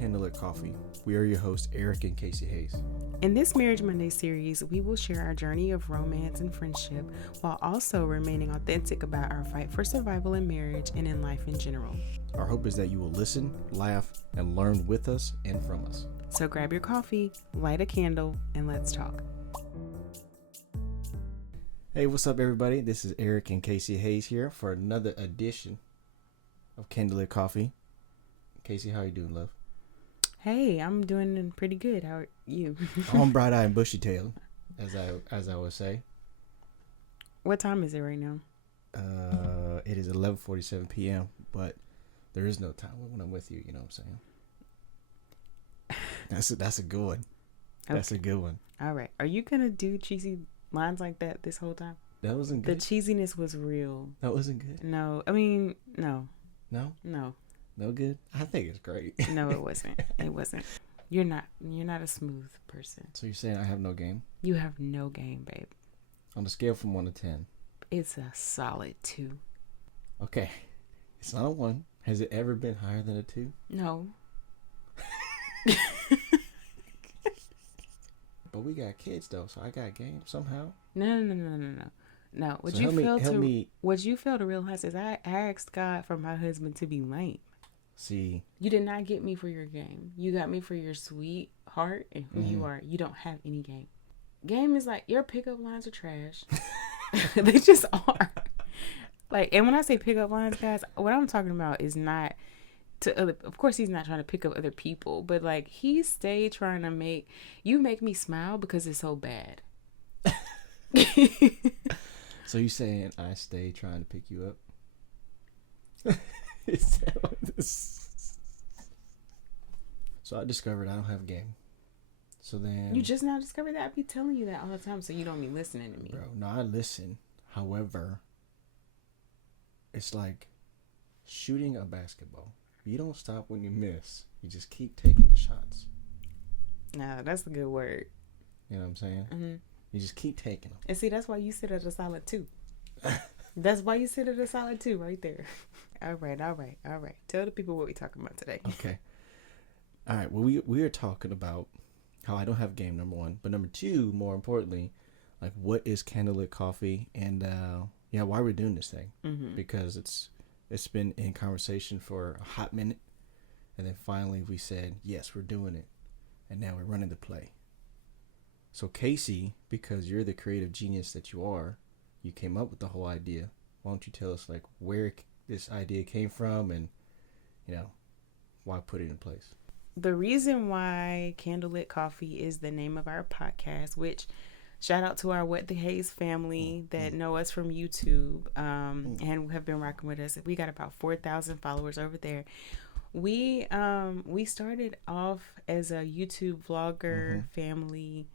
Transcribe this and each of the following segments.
Candlelit Coffee. We are your hosts, Eric and Kasie Hayes. In this Marriage Monday series, we will share our journey of romance and friendship while also remaining authentic about our fight for survival in marriage and in life in general. Our hope is that you will listen, laugh, and learn with us and from us. So grab your coffee, light a candle, and let's talk. Hey, what's up, everybody? This is Eric and Kasie Hayes here for another edition of Candlelit Coffee. Kasie, how are you doing, love? Hey, I'm doing pretty good. How are you? I'm bright-eyed and bushy-tailed, as I would say. What time is it right now? It is 11:47 p.m., but there is no time when I'm with you. You know what I'm saying? That's a good one. Okay. That's a good one. All right. Are you gonna do cheesy lines like that this whole time? That wasn't good. The cheesiness was real. That wasn't good. No, I mean no. No. No. No good? I think it's great. No, it wasn't. It wasn't. You're not a smooth person. So you're saying I have no game? You have no game, babe. On a scale from 1 to 10. It's a solid 2. Okay. It's not a 1. Has it ever been higher than a 2? No. But we got kids though, so I got game somehow. No. What So you fail to realize is I asked God for my husband to be lame. See, you did not get me for your game. You got me for your sweet heart and who you are. You don't have any game. Game is like, your pickup lines are trash. They just are. Like, and when I say pickup lines, guys, what I'm talking about is not to other. Of course, he's not trying to pick up other people, but like he stayed trying to make me smile because it's so bad. So you saying I stay trying to pick you up? Is that what this? So I discovered I don't have game. So then you just now discovered that? I be telling you that all the time, so you don't be listening to me. Bro, no, I listen. However, it's like shooting a basketball. You don't stop when you miss. You just keep taking the shots. Nah, that's a good word. You know what I'm saying? Mm-hmm. You just keep taking them. And see, that's why you sit at a solid 2. That's why you sit at a solid 2 right there. All right. Tell the people what we're talking about today. Okay. All right. Well, we are talking about how I don't have game, number 1. But number 2, more importantly, like what is Candlelit Coffee and why we're doing this thing. Mm-hmm. Because it's been in conversation for a hot minute. And then finally we said, yes, we're doing it. And now we're running the play. So Kasie, because you're the creative genius that you are, you came up with the whole idea. Why don't you tell us like where this idea came from and, why put it in place? The reason why Candlelit Coffee is the name of our podcast, which shout out to our What the Hayes family that know us from YouTube and have been rocking with us. We got about 4,000 followers over there. We started off as a YouTube vlogger family.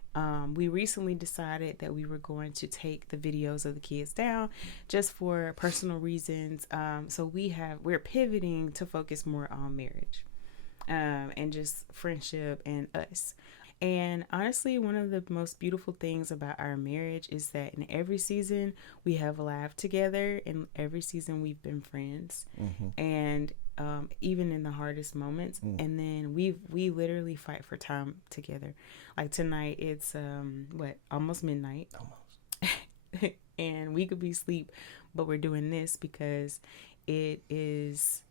We recently decided that we were going to take the videos of the kids down just for personal reasons. So we're pivoting to focus more on marriage and just friendship and us. And honestly, one of the most beautiful things about our marriage is that in every season we have laughed together, and every season we've been friends, and even in the hardest moments. And then we literally fight for time together. Like tonight, it's almost midnight, and we could be asleep, but we're doing this because it is,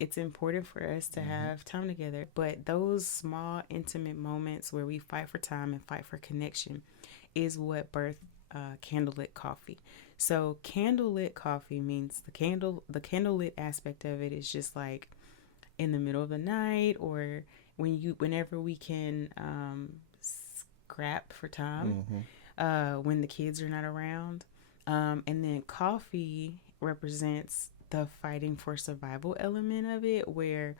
it's important for us to have time together. But those small, intimate moments where we fight for time and fight for connection is what birthed Candlelit Coffee. So Candlelit Coffee means the candlelit aspect of it is just like in the middle of the night or whenever we can scrap for time when the kids are not around. And then coffee represents the fighting for survival element of it, where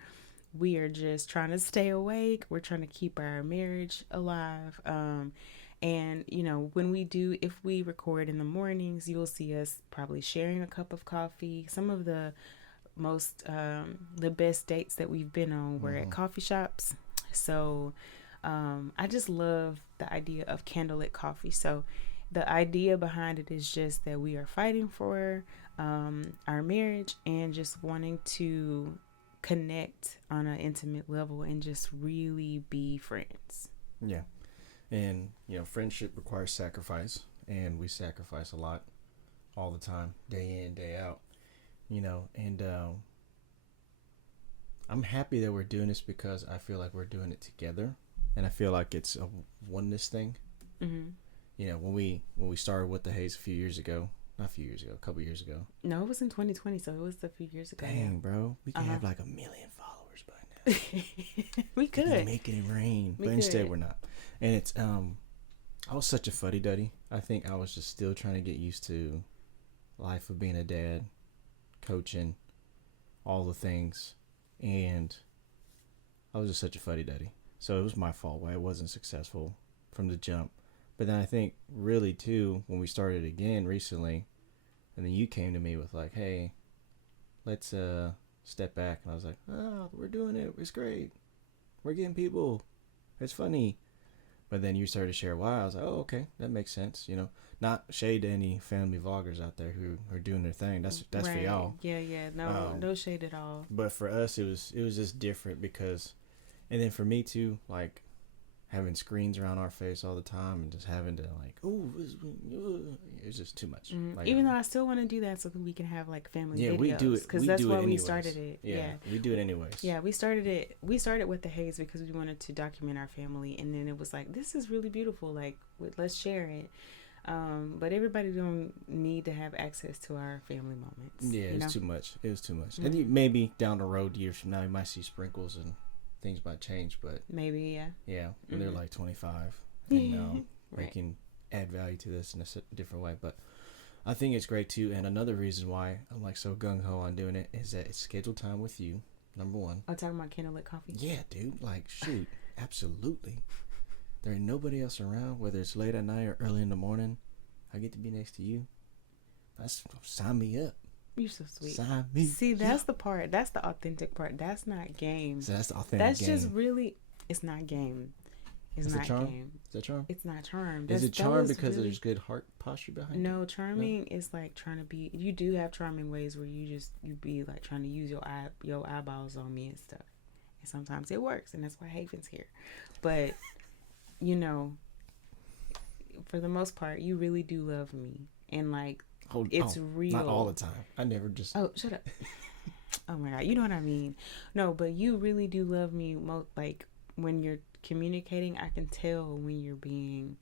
we are just trying to stay awake. We're trying to keep our marriage alive. And, if we record in the mornings, you'll see us probably sharing a cup of coffee. Some of the the best dates that we've been on were at coffee shops. So I just love the idea of Candlelit Coffee. So the idea behind it is just that we are fighting for our marriage and just wanting to connect on an intimate level and just really be friends. Yeah. And, friendship requires sacrifice, and we sacrifice a lot all the time, day in, day out, and I'm happy that we're doing this because I feel like we're doing it together, and I feel like it's a oneness thing. Mm-hmm. When we started with the Hayes a couple years ago. No, it was in 2020, so it was a few years ago. Dang, bro, we can have like 1 million followers by now. We could make it rain, but instead we're not. And it's I was such a fuddy-duddy. I think I was just still trying to get used to life of being a dad, coaching, all the things, and I was just such a fuddy-duddy. So it was my fault why I wasn't successful from the jump. But then I think really too, when we started again recently, and then you came to me with like, hey, let's step back. And I was like, oh, we're doing it. It's great. We're getting people. It's funny. But then you started to share why. I was like, oh, okay, that makes sense. Not shade to any family vloggers out there who are doing their thing. That's right. For y'all. Yeah. No shade at all. But for us, it was just different because, and then for me too, like having screens around our face all the time and just having to like, it's just too much. Mm-hmm. Like, even though I still want to do that so that we can have like family videos. We do it because that's why we anyways. started it. Yeah, we do it anyways. Yeah, we started with the Hayes because we wanted to document our family, and then it was like, this is really beautiful. Like, let's share it. But everybody don't need to have access to our family moments. Yeah, it's too much. It was too much. Mm-hmm. And maybe down the road, years from now, you might see sprinkles and things might change, but maybe when they're like 25 and right. we can add value to this in a different way. But I think it's great too, and another reason why I'm like so gung-ho on doing it is that it's scheduled time with you, number one. I'm talking about Candlelit Coffee. Yeah, dude, like shoot. Absolutely. There ain't nobody else around, whether it's late at night or early in the morning. I get to be next to you. Sign me up. You're so sweet. Sign me. See, that's the part. That's the authentic part. That's not game. So that's the authentic That's game. just really. It's not game. It's Is not it charm? game. Is that charm? It's not charm. Is it charm because there's good heart posture behind it? No, charming is like trying to be. You do have charming ways where you be like trying to use your eyeballs on me and stuff, and sometimes it works, and that's why Haven's here. But for the most part, you really do love me, and like it's real. Not all the time. I never just. Oh, shut up. Oh my God, you know what I mean. No, but you really do love me. Like when you're communicating, I can tell when you're being,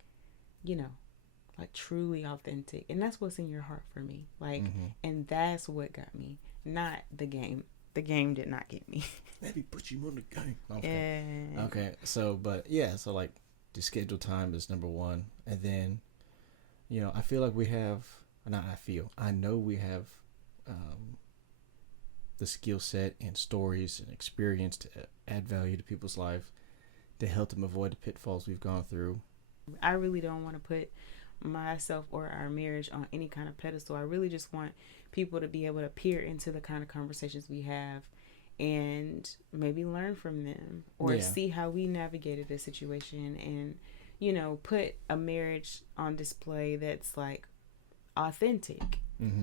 like truly authentic, and that's what's in your heart for me. Like, and that's what got me, not the game. The game did not get me. Maybe put you on the game. Okay. Okay. So like the scheduled time is number one, and then, I feel like we have. I know we have the skill set and stories and experience to add value to people's life to help them avoid the pitfalls we've gone through. I really don't want to put myself or our marriage on any kind of pedestal. I really just want people to be able to peer into the kind of conversations we have and maybe learn from them or see how we navigated a situation and, put a marriage on display that's like authentic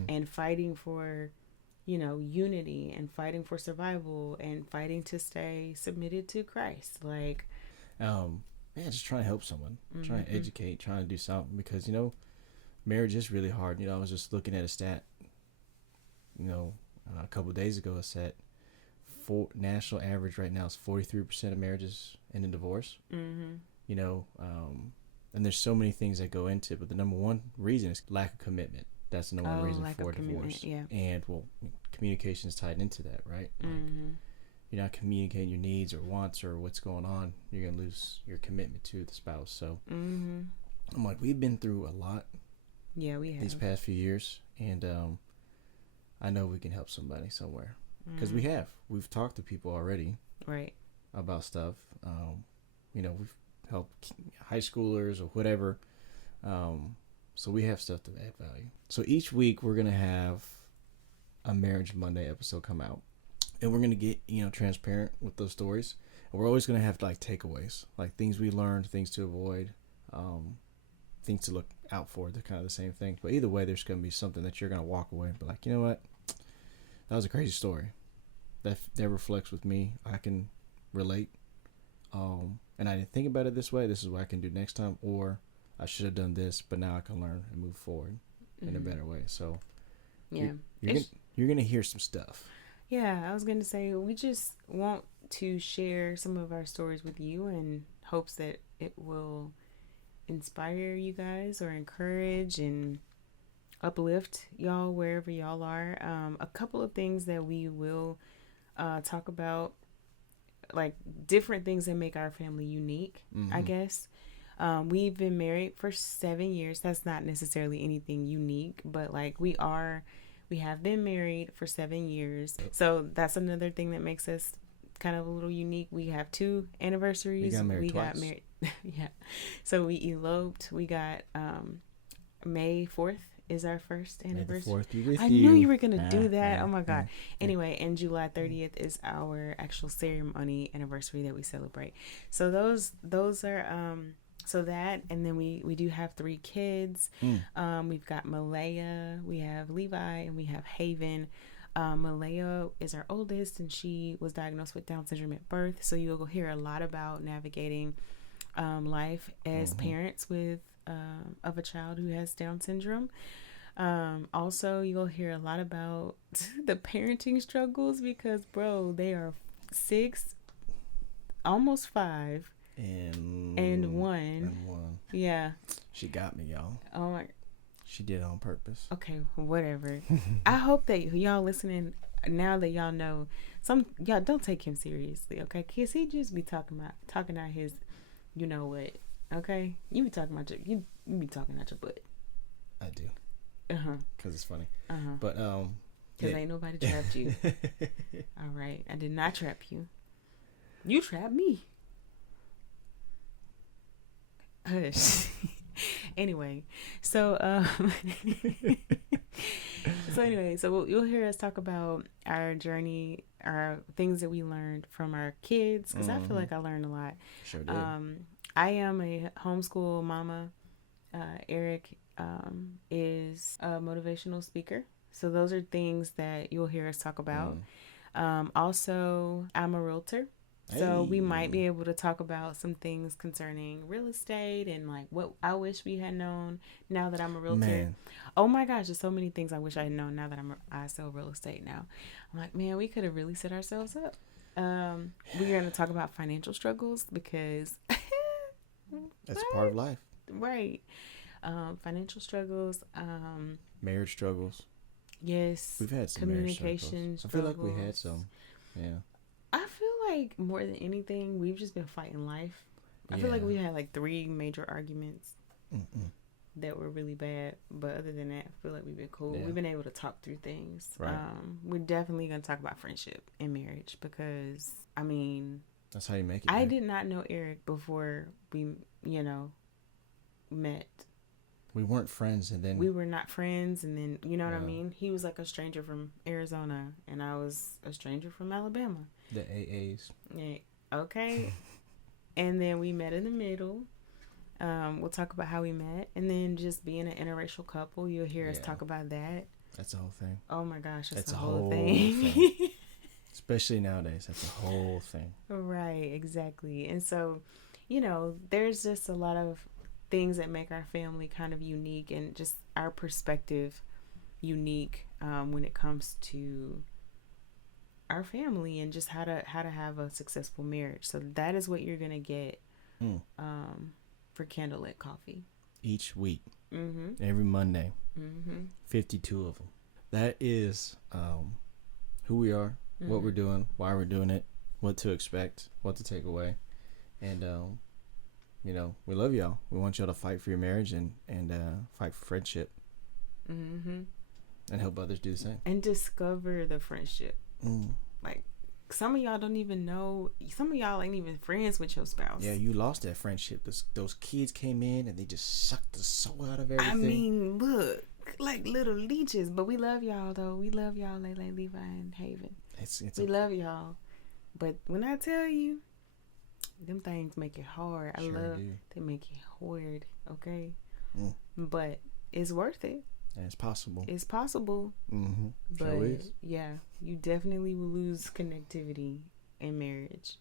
and fighting for unity and fighting for survival and fighting to stay submitted to Christ. Like just trying to help someone, trying to educate, trying to do something, because marriage is really hard. I was just looking at a stat a couple of days ago. It said national average right now is 43% of marriages end in divorce. And there's so many things that go into it, but the number one reason is lack of commitment. That's the number one reason for divorce. And communication is tied into that, right? Like, you're not communicating your needs or wants or what's going on, you're gonna lose your commitment to the spouse. So I'm like, we've been through a lot. Yeah, we have these past few years, and I know we can help somebody somewhere because we've talked to people already, right, about stuff. We've helped high schoolers or whatever. So we have stuff to add value. So each week we're gonna have a Marriage Monday episode come out, and we're gonna get transparent with those stories. And we're always gonna have like takeaways, like things we learned, things to avoid, things to look out for. They're kind of the same thing, but either way, there's gonna be something that you're gonna walk away and be like, you know what, that was a crazy story. that reflects with me. I can relate. And I didn't think about it this way. This is what I can do next time, or I should have done this, but now I can learn and move forward in a better way. So yeah, you're gonna hear some stuff. Yeah, I was gonna say we just want to share some of our stories with you in hopes that it will inspire you guys or encourage and uplift y'all wherever y'all are. A couple of things that we will talk about, like different things that make our family unique, I guess. We've been married for 7 years. That's not necessarily anything unique, but like we have been married for 7 years. So that's another thing that makes us kind of a little unique. We have 2 anniversaries. We got married. Yeah. So we eloped. We got May 4th is our first anniversary. May the 4th be with I you. knew you were going to do that. Oh my God. Anyway, and July 30th is our actual ceremony anniversary that we celebrate. So those are so that, and then we do have 3 kids. We've got Malaya, we have Levi, and we have Haven. Malaya is our oldest, and she was diagnosed with Down syndrome at birth. So you'll hear a lot about navigating life as parents with of a child who has Down syndrome. Also, you'll hear a lot about the parenting struggles because, bro, they are 6, almost 5. And one. Yeah. She got me, y'all. Oh my. She did it on purpose. Okay, whatever. I hope that y'all listening now that y'all know y'all don't take him seriously, okay? Cause he just be talking out his, you know what? Okay, you be talking about you be talking out your butt. I do. Cause it's funny. But Cause ain't nobody trapped you. All right, I did not trap you. You trapped me. Hush. Anyway, so you'll hear us talk about our journey, our things that we learned from our kids, because I feel like I learned a lot. Sure did. I am a homeschool mama. Eric is a motivational speaker, so those are things that you'll hear us talk about. Also, I'm a realtor. So we might be able to talk about some things concerning real estate and like what I wish we had known now that I'm a realtor. Man. Oh my gosh, there's so many things I wish I had known now that I sell real estate now. I'm like, man, we could have really set ourselves up. We're going to talk about financial struggles because that's part of life. Right. Financial struggles. Marriage struggles. Yes. We've had some communication struggles. I feel like we had some. Yeah. I feel like more than anything, we've just been fighting life. I feel like we had like 3 major arguments that were really bad. But other than that, I feel like we've been cool. Yeah. We've been able to talk through things. Right. We're definitely going to talk about friendship and marriage because, I mean... That's how you make it. I did not know Eric before we, met. We weren't friends, and then... We were not friends, and then, you know what I mean? He was like a stranger from Arizona, and I was a stranger from Alabama. The AAs. Yeah. Okay. And then we met in the middle. We'll talk about how we met. And then just being an interracial couple, you'll hear us talk about that. That's the whole thing. Oh my gosh, that's the whole thing. Especially nowadays, that's a whole thing. Right, exactly. And so, there's just a lot of things that make our family kind of unique and just our perspective unique when it comes to our family and just how to have a successful marriage. So that is what you're gonna get for Candlelit Coffee each week. Every Monday. 52 of them. That is who we are, what we're doing, why we're doing it, what to expect, what to take away, and we love y'all. We want y'all to fight for your marriage and fight for friendship, and help others do the same and discover the friendship. Like some of y'all don't even know. Some of y'all ain't even friends with your spouse. Yeah, you lost that friendship. Those kids came in and they just sucked the soul out of everything. I mean, look, like little leeches. But we love y'all though. We love y'all, Lele, Levi, and Haven. We love y'all. But when I tell you, them things make it hard. They make it hard. Okay, but it's worth it. And it's possible. It's possible. Mm-hmm. But Sure is. yeah, you definitely will lose connectivity in marriage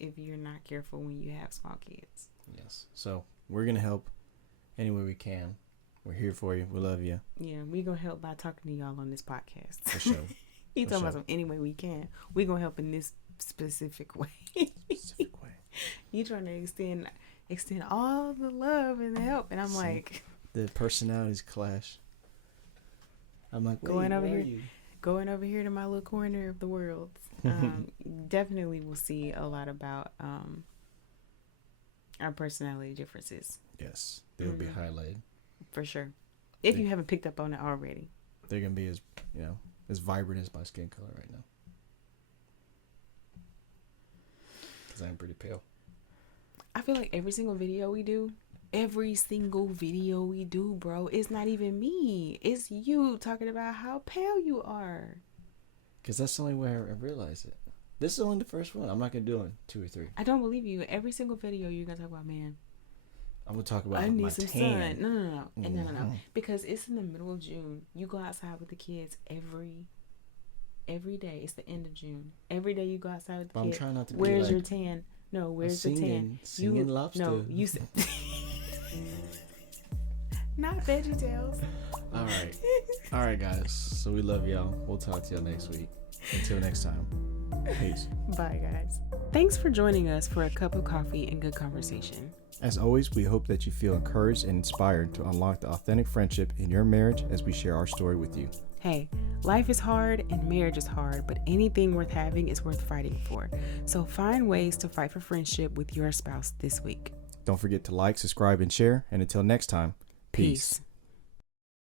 if you're not careful when you have small kids. Yes. So we're going to help any way we can. We're here for you. We love you. Yeah, we're going to help by talking to y'all on this podcast. For sure. You For talking sure. about some any way we can. We're going to help in this specific way. Specific way. You trying to extend all the love and the help. And I'm See, like... The personalities clash. I'm like, Going over where here. are you? Going over here to my little corner of the world. Definitely will see a lot about our personality differences. Yes. They'll be highlighted. For sure. If you haven't picked up on it already. They're going to be as vibrant as my skin color right now. Because I'm pretty pale. I feel like every single video we do, bro, it's not even me. It's you talking about how pale you are. Because that's the only way I realize it. This is only the first one. I'm not going to do it 2 or 3. I don't believe you. Every single video you're going to talk about, man, I'm going to talk about I my need some tan. sun. No. And no. Because it's in the middle of June. You go outside with the kids every day. It's the end of June. Every day you go outside with the kids. I'm trying not to be Where's like your tan? No, where's the tan? Singing lobster. No, you said... Not VeggieTales. All right, guys. So we love y'all. We'll talk to y'all next week. Until next time. Peace. Bye, guys. Thanks for joining us for a cup of coffee and good conversation. As always, we hope that you feel encouraged and inspired to unlock the authentic friendship in your marriage as we share our story with you. Hey, life is hard and marriage is hard, but anything worth having is worth fighting for. So find ways to fight for friendship with your spouse this week. Don't forget to like, subscribe, and share. And until next time, peace.